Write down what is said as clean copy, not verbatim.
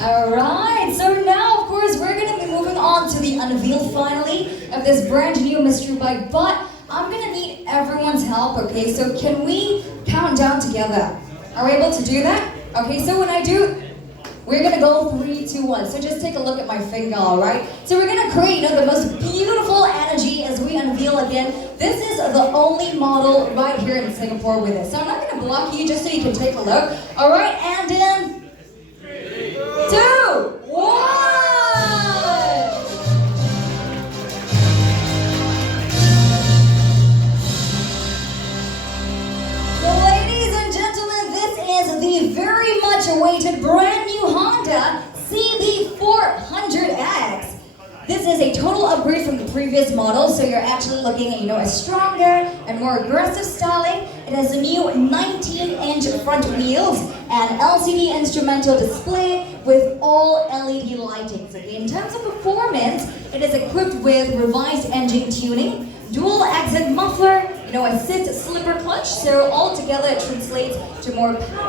Alright, so now of course we're gonna be moving on to the unveil finally of this brand new mystery bike, but I'm gonna need everyone's help, okay? So can we count down together? Are we able to do that? Okay, so when I do, we're gonna go 3, 2, 1. So just take a look at my finger, alright? So we're gonna create, the most beautiful energy as we unveil again. This is the only model right here in Singapore with us. So I'm not gonna block you just so you can take a look. Alright, and in 2, 1! The very much awaited brand new Honda CB400X. This is a total upgrade from the previous model, so you're actually looking at a stronger and more aggressive styling. It has a new 19-inch front wheels and LCD instrumental display with all LED lighting. So in terms of performance, it is equipped with revised engine tuning, dual exit muffler, assist slipper clutch, so altogether it translates to more power